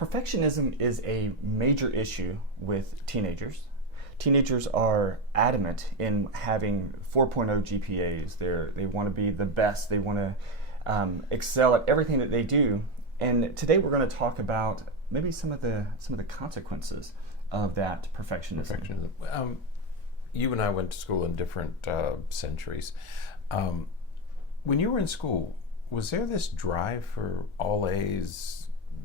Perfectionism is a major issue with teenagers. Teenagers are adamant in having 4.0 GPAs. They want to be the best. They want to excel at everything that they do. And today we're going to talk about maybe some of the consequences of that perfectionism. You and I went to school in different centuries. When you were in school, was there this drive for all A's,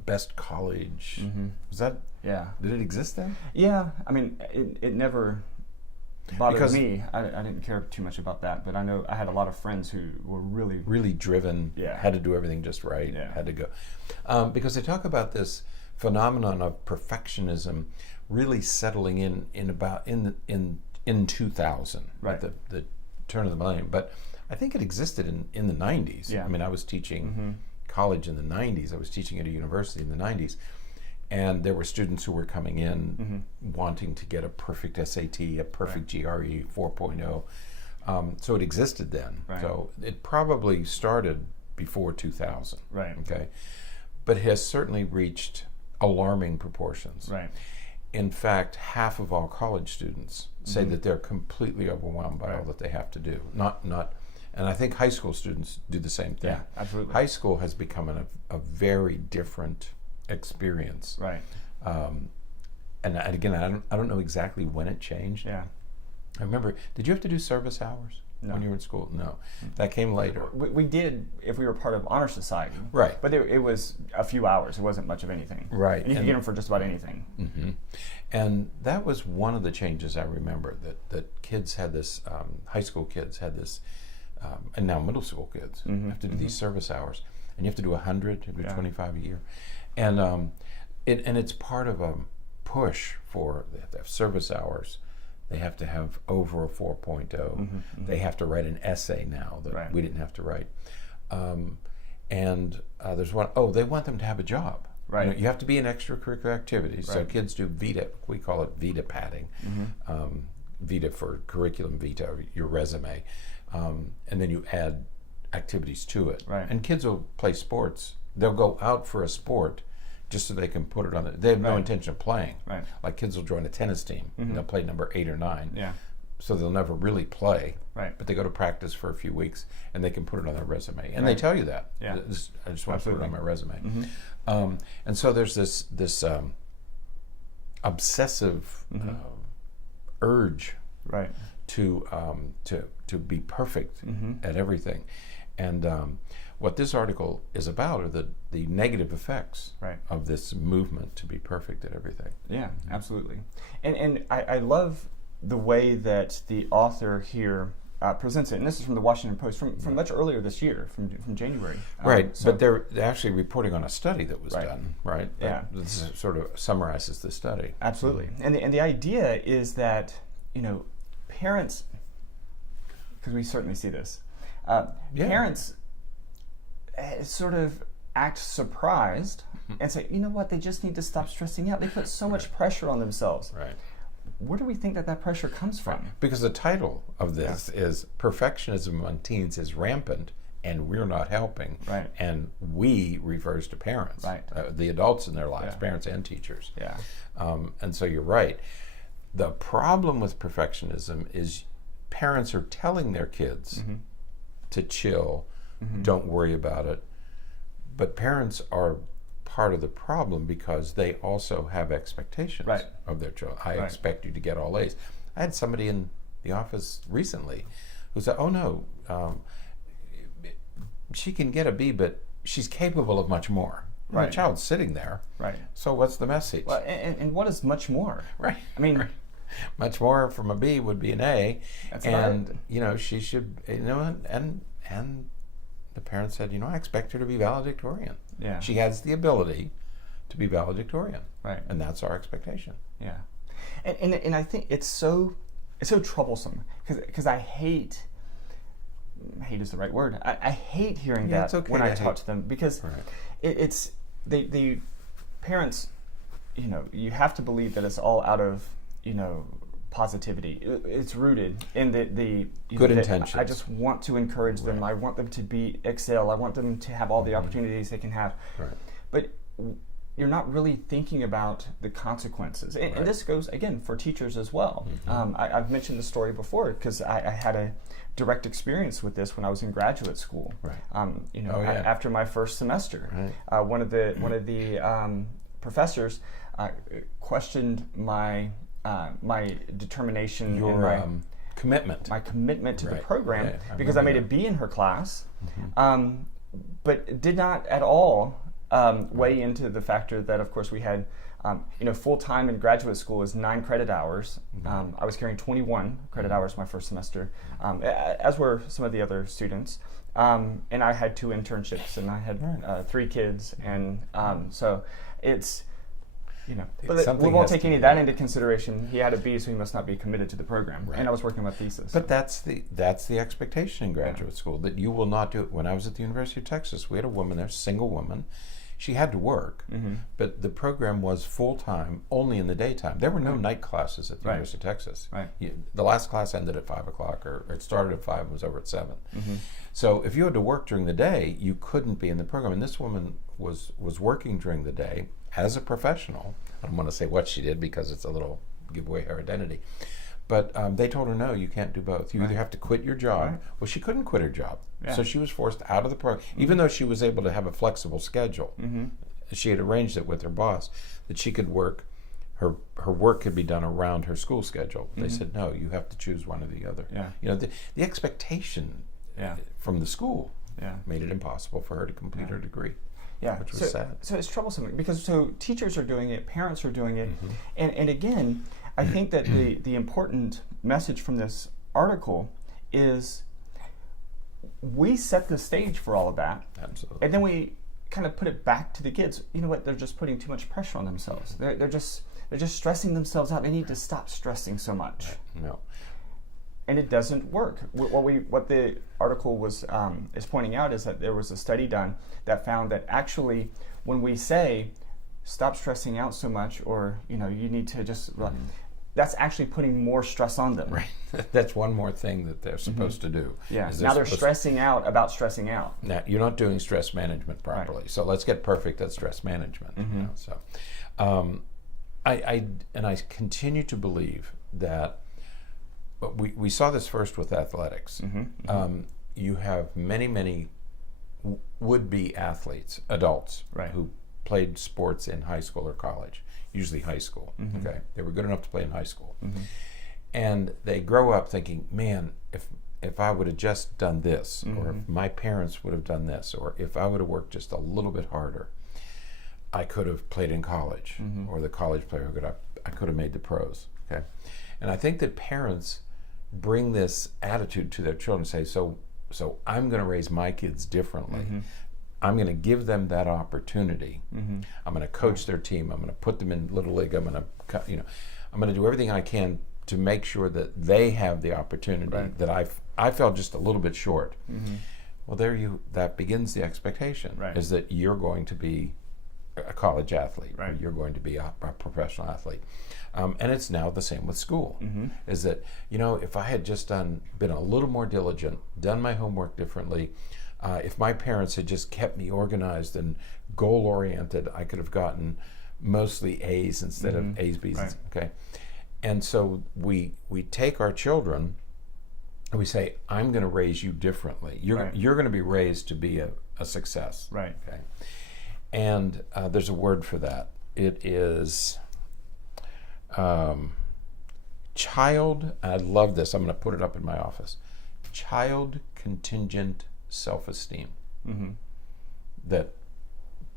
best college? Mm-hmm. Was that? Yeah. Did it exist then? Yeah. I mean, it never bothered me. I didn't care too much about that, but I know I had a lot of friends who were really driven. Yeah. Had to do everything just right. Yeah. Had to go because they talk about this phenomenon of perfectionism really settling in 2000, right? The turn of the millennium. But I think it existed in the 90s. Yeah. I mean, I was teaching college in the 90s. I was teaching at a university in the 90s. And there were students who were coming in wanting to get a perfect SAT, a perfect GRE 4.0. So it existed then. Right. So it probably started before 2000. Right. Okay. But has certainly reached alarming proportions. Right. In fact, half of all college students say that they're completely overwhelmed by all that they have to do. And I think high school students do the same thing. Yeah, absolutely. High school has become a very different experience. Right. And again, I don't know exactly when it changed. Yeah. I remember, did you have to do service hours when you were in school? No. That came later. We did if we were part of honor society. Right. But it was a few hours. It wasn't much of anything. Right. And you could get them for just about anything. Mm-hmm. And that was one of the changes I remember, that kids had this, high school kids had this, and now middle school kids have to do these service hours. And you have to do 100, maybe 25 a year. And it's part of a push for, they have to have service hours. They have to have over a 4.0. They have to write an essay now that we didn't have to write. And there's one, they want them to have a job. Right. You have to be in extracurricular activities. So kids do VITA, we call it VITA padding. VITA for curriculum vitae, your resume. And then you add activities to it. Right. And kids will play sports. They'll go out for a sport just so they can put it on it. They have no intention of playing. Right. Like kids will join a tennis team and they'll play number 8 or 9. Yeah. So they'll never really play. Right. But they go to practice for a few weeks and they can put it on their resume. And they tell you that. Yeah. I just want to put it on my resume. And so there's this obsessive urge to be perfect at everything. And what this article is about are the negative effects of this movement to be perfect at everything. Yeah, absolutely. And I love the way that the author here presents it. And this is from the Washington Post from much earlier this year, from January. Right, but they're actually reporting on a study that was done, right? Yeah. This sort of summarizes the study. Absolutely. And the idea is that, parents, because we certainly see this, parents sort of act surprised and say, you know what, they just need to stop stressing out. They put so much pressure on themselves. Right. Where do we think that pressure comes from? Because the title of this is Perfectionism Among Teens is Rampant and We're Not Helping. Right. And we refers to parents, the adults in their lives, parents and teachers. Yeah. And so you're right. The problem with perfectionism is parents are telling their kids to chill, don't worry about it. But parents are part of the problem because they also have expectations of their children. I expect you to get all A's. I had somebody in the office recently who said, oh no, she can get a B, but she's capable of much more. The child's sitting there. Right. So what's the message? Well, and what is much more? Right. I mean, much more from a B would be an A. That's and she should, and the parent said, I expect her to be valedictorian. Yeah. She has the ability to be valedictorian. Right. And that's our expectation. Yeah. And I think it's so troublesome because I hate is the right word. I hate hearing that when I talk to them because it's the parents, you have to believe that it's all out of, positivity. It's rooted in the good intentions. I just want to encourage them. I want them to excel. I want them to have all the opportunities they can have. Right. But you're not really thinking about the consequences. And this goes, again, for teachers as well. I've mentioned the story before because I had a direct experience with this when I was in graduate school. After my first semester, one of the professors questioned my determination, commitment. My commitment to the program, because I made a B in her class, but did not at all weigh into the factor that, of course, we had, full-time in graduate school is 9 credit hours. I was carrying 21 credit hours my first semester, as were some of the other students. And I had 2 internships, and I had 3 kids, and so it's, but we won't take any of that into consideration. He had a B, so he must not be committed to the program. And I was working on my thesis. But that's the expectation in graduate school, that you will not do it. When I was at the University of Texas, we had a woman there, single woman. She had to work, but the program was full-time, only in the daytime. There were no night classes at the University of Texas. The last class ended at 5 o'clock, or it started at 5 and was over at 7. So if you had to work during the day, you couldn't be in the program. And this woman was working during the day as a professional. I don't want to say what she did because it's a little give away her identity. But they told her, no, you can't do both. You either have to quit your job. Well, she couldn't quit her job. So she was forced out of the program, even though she was able to have a flexible schedule. She had arranged it with her boss that she could work, her work could be done around her school schedule. They said, no, you have to choose one or the other. The expectation from the school made it impossible for her to complete her degree. Which was sad. So it's troublesome because teachers are doing it, parents are doing it, and again, I think that the important message from this article is we set the stage for all of that. Absolutely. And then we kind of put it back to the kids. You know what? They're just putting too much pressure on themselves. They're just stressing themselves out. They need to stop stressing so much. No. And it doesn't work. What the article was is pointing out is that there was a study done that found that actually when we say stop stressing out so much, or you need to just that's actually putting more stress on them. Right. That's one more thing that they're supposed to do. Yeah. Now they're stressing out about stressing out. Now you're not doing stress management properly. So let's get perfect at stress management. So, I continue adults that. But we saw this first with athletics. You have many would-be athletes, adults, who played sports in high school or college, usually high school. Okay, they were good enough to play in high school, and they grow up thinking, "Man, if I would have just done this, or if my parents would have done this, or if I would have worked just a little bit harder, I could have played in college, or the college player I could have made the pros." Okay, and I think that parents bring this attitude to their children, say, so I'm going to raise my kids differently. I'm going to give them that opportunity. I'm going to coach their team. I'm going to put them in Little League. I'm going to do everything I can to make sure that they have the opportunity that I fell just a little bit short. Well, that begins the expectation, is that you're going to be a college athlete, or you're going to be a professional athlete. And it's now the same with school, is that, if I had just been a little more diligent, done my homework differently, if my parents had just kept me organized and goal-oriented, I could have gotten mostly A's instead of A's, B's, okay? And so we take our children and we say, I'm going to raise you differently. You're going to be raised to be a success. Okay? And there's a word for that. It is child, and I love this, I'm going to put it up in my office, child contingent self-esteem. That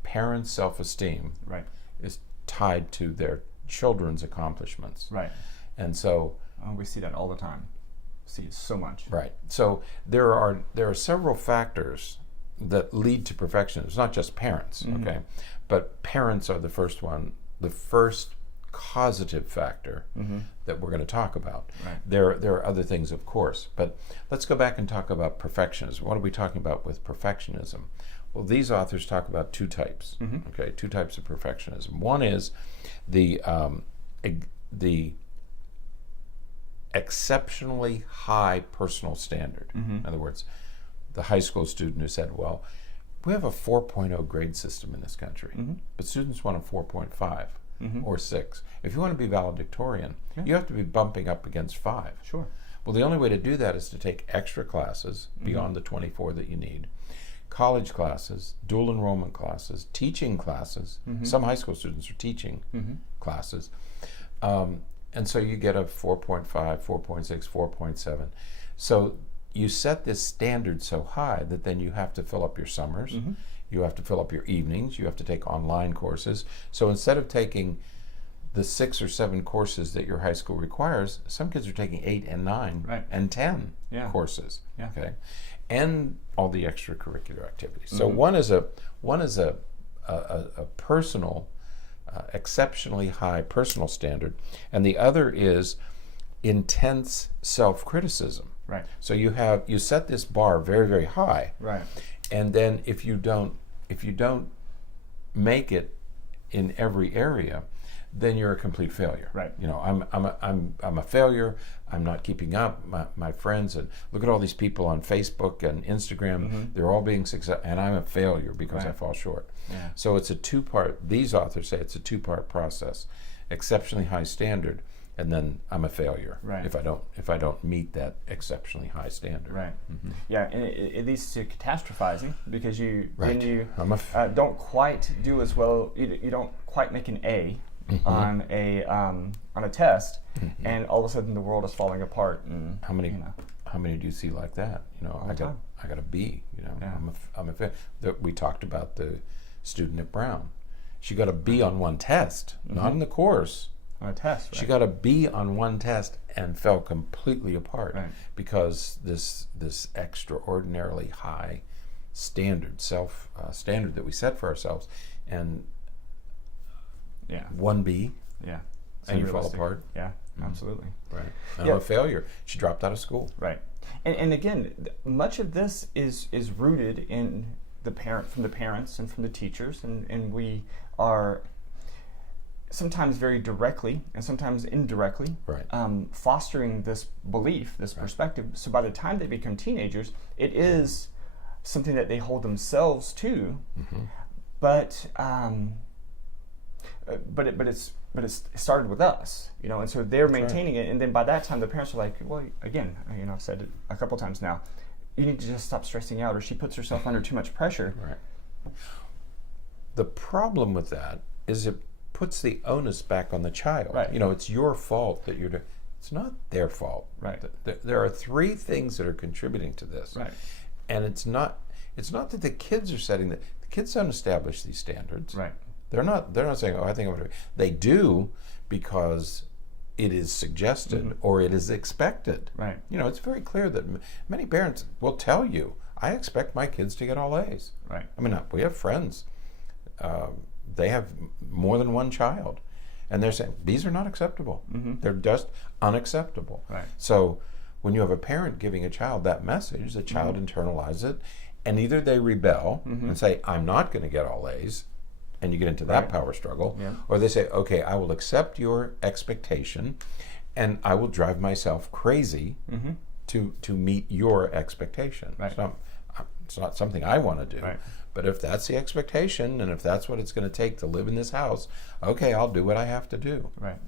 parents' self-esteem is tied to their children's accomplishments. And so we see that all the time. See it so much. So there are several factors that lead to perfectionism. It's not just parents, okay? But parents are the first causative factor that we're going to talk about. There are other things, of course, but let's go back and talk about perfectionism. What are we talking about with perfectionism? Well, these authors talk about 2 types. Okay, 2 types of perfectionism. One is the exceptionally high personal standard. In other words, the high school student who said, well, we have a 4.0 grade system in this country, but students want a 4.5 or 6. If you want to be valedictorian, you have to be bumping up against 5. Sure. Well, the only way to do that is to take extra classes beyond the 24 that you need, college classes, dual enrollment classes, teaching classes. Some high school students are teaching classes. And so you get a 4.5, 4.6, 4.7. So you set this standard so high that then you have to fill up your summers, you have to fill up your evenings, you have to take online courses. So instead of taking the 6 or 7 courses that your high school requires, some kids are taking 8 and 9 and 10 courses. Okay, and all the extracurricular activities. So one is a personal, exceptionally high personal standard, and the other is intense self-criticism. Right. So you set this bar very, very high. Right. And then if you don't make it in every area, then you're a complete failure. Right. You know, I'm a failure. I'm not keeping up. My friends, and look at all these people on Facebook and Instagram. They're all being successful, and I'm a failure because I fall short. Yeah. So it's a 2-part. These authors say it's a 2-part process: exceptionally high standard, and then I'm a failure if I don't meet that exceptionally high standard. Right. Yeah, and it leads to catastrophizing because when you don't quite do as well, you don't quite make an A on a test, and all of a sudden the world is falling apart. And how many do you see like that? You know, I got a B. You know, I'm a failure. We talked about the student at Brown. She got a B on one test, not in the course. On a test, She got a B on one test and fell completely apart because this extraordinarily high standard, standard that we set for ourselves, and one B, and you fall apart. Yeah, absolutely. Right. I'm a failure. She dropped out of school. Right. And again, much of this is rooted in from the parents and from the teachers, and we are sometimes very directly and sometimes indirectly fostering this belief, this perspective. So by the time they become teenagers, it is something that they hold themselves to, but it started with us, you know, and so they're maintaining it, and then by that time the parents are like, well, again, you know, I've said it a couple times now, you need to just stop stressing out, or she puts herself under too much pressure. Right. The problem with that is it puts the onus back on the child. Right. You know, it's your fault that you're doing. It's not their fault. Right. There are 3 things that are contributing to this. Right. And it's not that the kids are setting that. The kids don't establish these standards. Right. They're not saying, oh, I think I'm going to. They do because it is suggested or it is expected. Right. You know, it's very clear that many parents will tell you, I expect my kids to get all A's. Right. I mean, we have friends. They have more than one child, and they're saying these are not acceptable. They're just unacceptable. Right. So when you have a parent giving a child that message, the child internalizes it, and either they rebel and say, I'm not going to get all A's, and you get into that power struggle, or they say, okay, I will accept your expectation, and I will drive myself crazy to meet your expectation. Right. It's not something I want to do. Right. But if that's the expectation, and if that's what it's going to take to live in this house, okay, I'll do what I have to do. Right.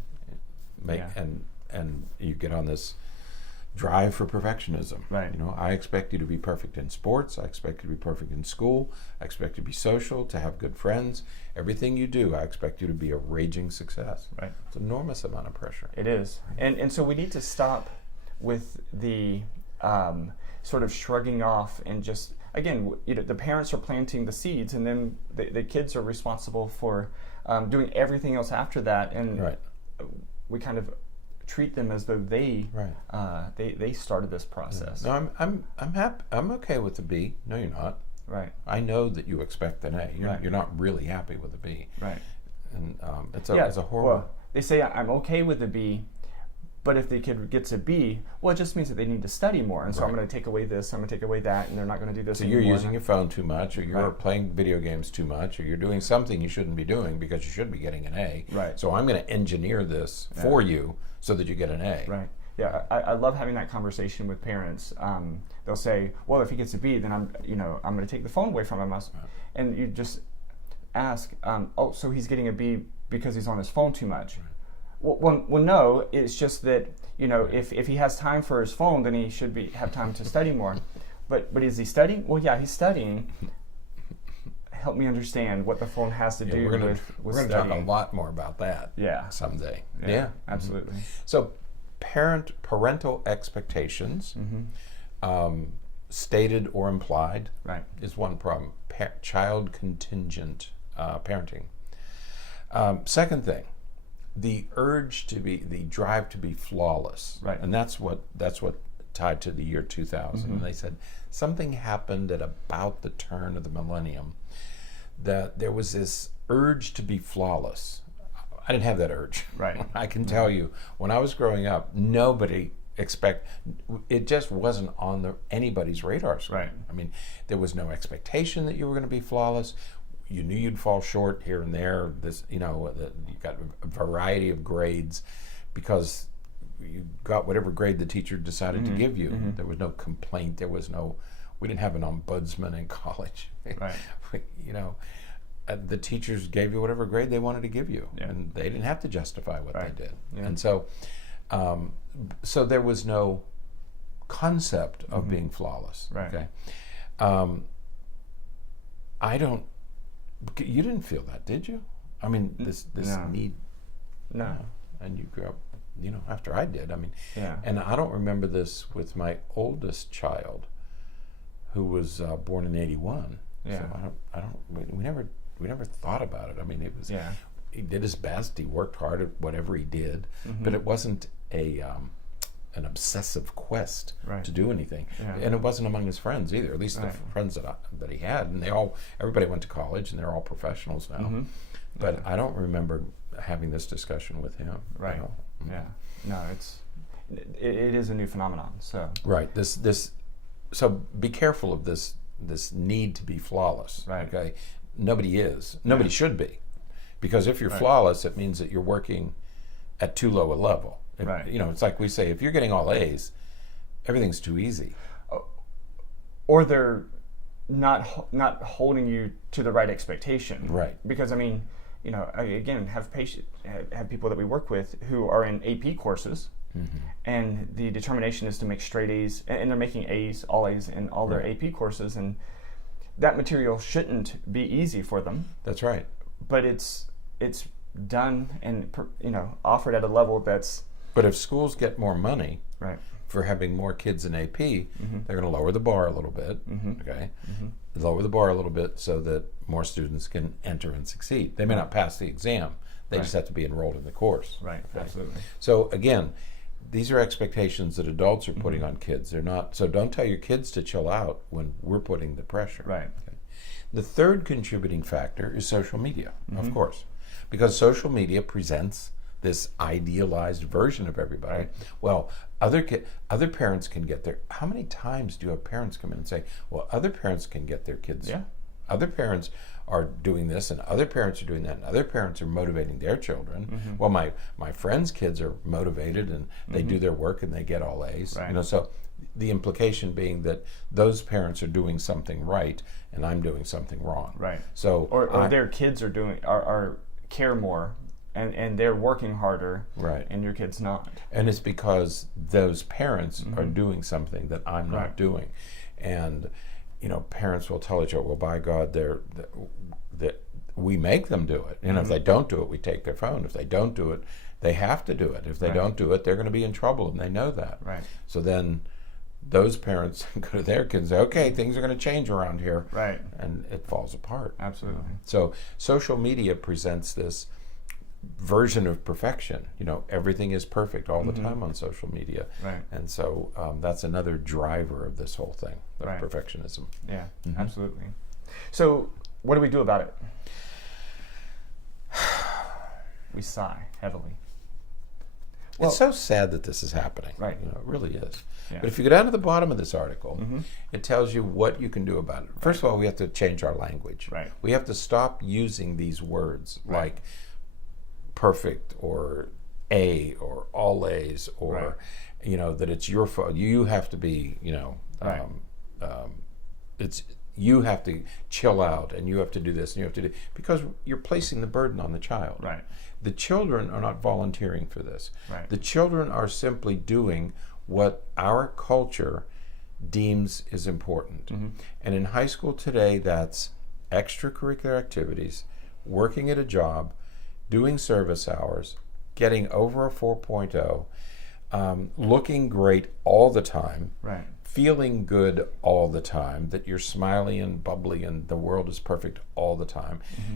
And you get on this drive for perfectionism. Right. You know, I expect you to be perfect in sports. I expect you to be perfect in school. I expect you to be social, to have good friends. Everything you do, I expect you to be a raging success. Right. It's an enormous amount of pressure. It is. And so we need to stop with the sort of shrugging off and just, again, you know, the parents are planting the seeds, and then the kids are responsible for doing everything else after that, and we kind of treat them as though they started this process. No, I'm happy. I'm okay with the B. No, you're not. Right. I know that you expect an A. You're not really happy with the B. Right. And it's a horrible. Well, they say I'm okay with the B, but if the kid gets a B, well, it just means that they need to study more, and so I'm going to take away this, I'm going to take away that, and they're not going to do this so anymore. You're using your phone too much, or you're playing video games too much, or you're doing something you shouldn't be doing because you should be getting an A. Right. So I'm going to engineer this for you so that you get an A. Right. Yeah, I love having that conversation with parents. They'll say, well, if he gets a B, then I'm going to take the phone away from him. And you just ask, oh, so he's getting a B because he's on his phone too much. Well, no, it's just that, if he has time for his phone, then he should have time to study more. But is he studying? Well, yeah, he's studying. Help me understand what the phone has to do with studying. We're going to talk a lot more about that someday. Yeah. Absolutely. So parental expectations, stated or implied, is one problem. Child contingent parenting. Second thing, the drive to be flawless, and that's what tied to the year 2000. And they said something happened at about the turn of the millennium that there was this urge to be flawless. I didn't have that urge. I can tell you, when I was growing up, it just wasn't on anybody's radar screen. I mean, there was no expectation that you were going to be flawless. You knew you'd fall short here and there. You got a variety of grades because you got whatever grade the teacher decided to give you. There was no complaint. We didn't have an ombudsman in college. The teachers gave you whatever grade they wanted to give you, and they didn't have to justify what they did. And so there was no concept of being flawless. Okay, you didn't feel that, did you? I mean, this need. No. And you grew up, after I did. I mean, and I don't remember this with my oldest child, who was born in '81. So we never thought about it. I mean, it was. He did his best. He worked hard at whatever he did, but it wasn't an obsessive quest to do anything, and it wasn't among his friends either. At least the friends that he had, and everybody went to college, and they're all professionals now. But I don't remember having this discussion with him. No, it is a new phenomenon. So so be careful of this need to be flawless. Okay, nobody should be, because if you're flawless, it means that you're working at too low a level. It's like we say, if you're getting all A's, everything's too easy. Or they're not holding you to the right expectation. Because again, have people that we work with who are in AP courses, and the determination is to make straight A's, and they're making A's, all A's in all their AP courses, and that material shouldn't be easy for them. That's right. But it's done and offered at a level that's. But if schools get more money for having more kids in AP, they're going to lower the bar a little bit. Okay, lower the bar a little bit so that more students can enter and succeed. They may not pass the exam; they just have to be enrolled in the course. Absolutely. So again, these are expectations that adults are putting on kids. They're not. So don't tell your kids to chill out when we're putting the pressure. Okay? The third contributing factor is social media, of course, because social media presents this idealized version of everybody. Well, other parents can get their. How many times do you have parents come in and say, "Well, other parents can get their kids. Other parents are doing this, and other parents are doing that, and other parents are motivating their children. Well, my friends' kids are motivated, and they do their work, and they get all A's. So the implication being that those parents are doing something right, and I'm doing something wrong. So or their kids are care more. And they're working harder, and your kid's not. And it's because those parents are doing something that I'm not doing. And, parents will tell each other, well, by God, we make them do it. If they don't do it, we take their phone. If they don't do it, they have to do it. If they don't do it, they're going to be in trouble, and they know that. So then those parents go to their kids and say, okay, things are going to change around here. And it falls apart. Absolutely. So social media presents this version of perfection. Everything is perfect all the time on social media. And so that's another driver of this whole thing, of perfectionism. Absolutely. So what do we do about it? We sigh heavily. Well, it's so sad that this is happening. It really is. But if you go down to the bottom of this article, it tells you what you can do about it. First of all, we have to change our language. We have to stop using these words like perfect or A or all A's, or that it's your fault. You have to be, it's you have to chill out, and you have to do this, and you have to do, because you're placing the burden on the child. Right. The children are not volunteering for this. Right. The children are simply doing what our culture deems is important. Mm-hmm. And in high school today, that's extracurricular activities, working at a job, doing service hours, getting over a 4.0, looking great all the time, right, feeling good all the time, that you're smiley and bubbly and the world is perfect all the time. Mm-hmm.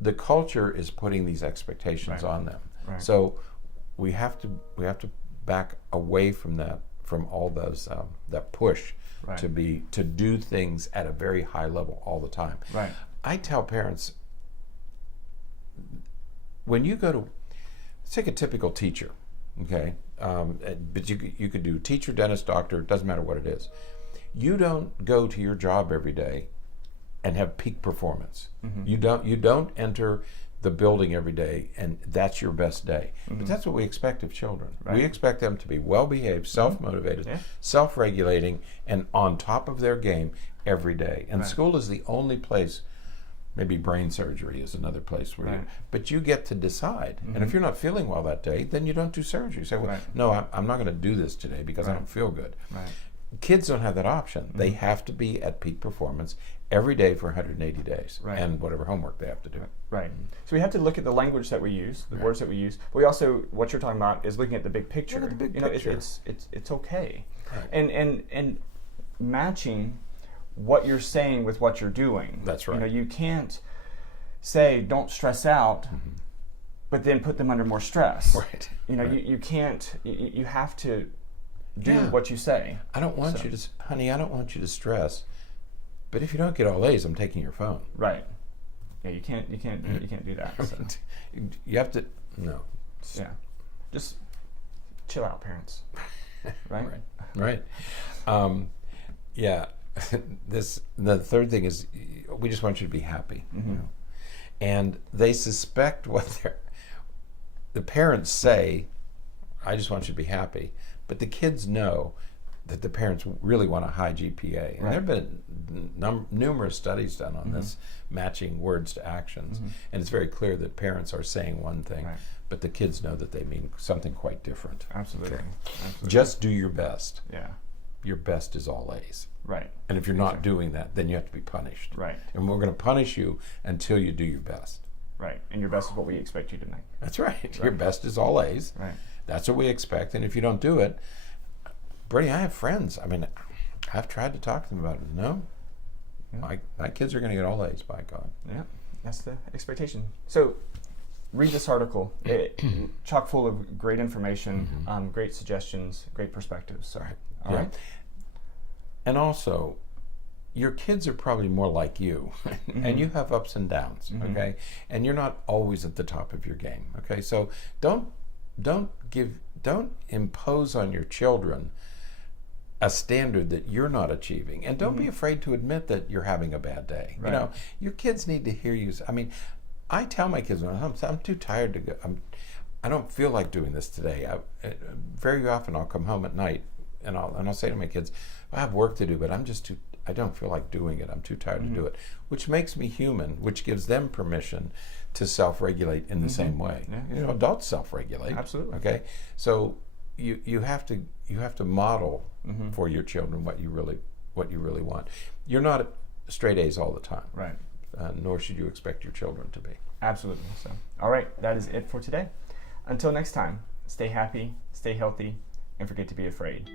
The culture is putting these expectations on them. Right. So we have to back away from that, from all those that push to do things at a very high level all the time. Right. I tell parents, when you go to, let's take a typical teacher, okay, but you could do teacher, dentist, doctor, it doesn't matter what it is. You don't go to your job every day and have peak performance. Mm-hmm. You don't enter the building every day and that's your best day. Mm-hmm. But that's what we expect of children. Right. We expect them to be well-behaved, self-motivated, self-regulating, and on top of their game every day. And school is the only place, maybe brain surgery is another place where but you get to decide. Mm-hmm. And if you're not feeling well that day, then you don't do surgery. You say, well, no, I'm not going to do this today because I don't feel good. Right. Kids don't have that option. Mm-hmm. They have to be at peak performance every day for 180 days and whatever homework they have to do. Right. So we have to look at the language that we use, the words that we use, but we also, what you're talking about is looking at the big picture. Look at the big picture. It's okay. Right. And matching what you're saying with what you're doing. That's right. You can't say don't stress out, but then put them under more stress. Right. You can't. You have to do what you say. I don't want you to, honey. I don't want you to stress. But if you don't get all A's, I'm taking your phone. Right. Yeah. You can't do that. So. You have to. No. Yeah. Just chill out, parents. Right. Right. Yeah. The third thing is, we just want you to be happy. Mm-hmm. And they suspect what the parents say, I just want you to be happy. But the kids know that the parents really want a high GPA. And there have been numerous studies done on this, matching words to actions. And it's very clear that parents are saying one thing, but the kids know that they mean something quite different. Absolutely. Okay. Absolutely. Just do your best. Yeah. Your best is all A's. Right. And if you're not doing that, then you have to be punished. Right. And we're going to punish you until you do your best. Right. And your best is what we expect you to make. That's right. Your best is all A's. Right. That's what we expect. And if you don't do it, Berney, I have friends. I mean, I've tried to talk to them about it. No, my kids are going to get all A's, by God. Yeah, that's the expectation. So read this article. Chock full of great information, great suggestions, great perspectives. So, all right. And also, your kids are probably more like you, and you have ups and downs, okay? And you're not always at the top of your game, okay? So don't impose on your children a standard that you're not achieving, and don't be afraid to admit that you're having a bad day. Right. Your kids need to hear you. I mean, I tell my kids, I'm too tired to go. I don't feel like doing this today. Very often I'll come home at night and I'll say to my kids, I have work to do, but I don't feel like doing it. I'm too tired to do it, which makes me human, which gives them permission to self-regulate in the same way. Yeah. Adults self-regulate. Absolutely. Okay, so you have to model for your children what you really want. You're not straight A's all the time, right? Nor should you expect your children to be. Absolutely. So, all right, that is it for today. Until next time, stay happy, stay healthy, and forget to be afraid.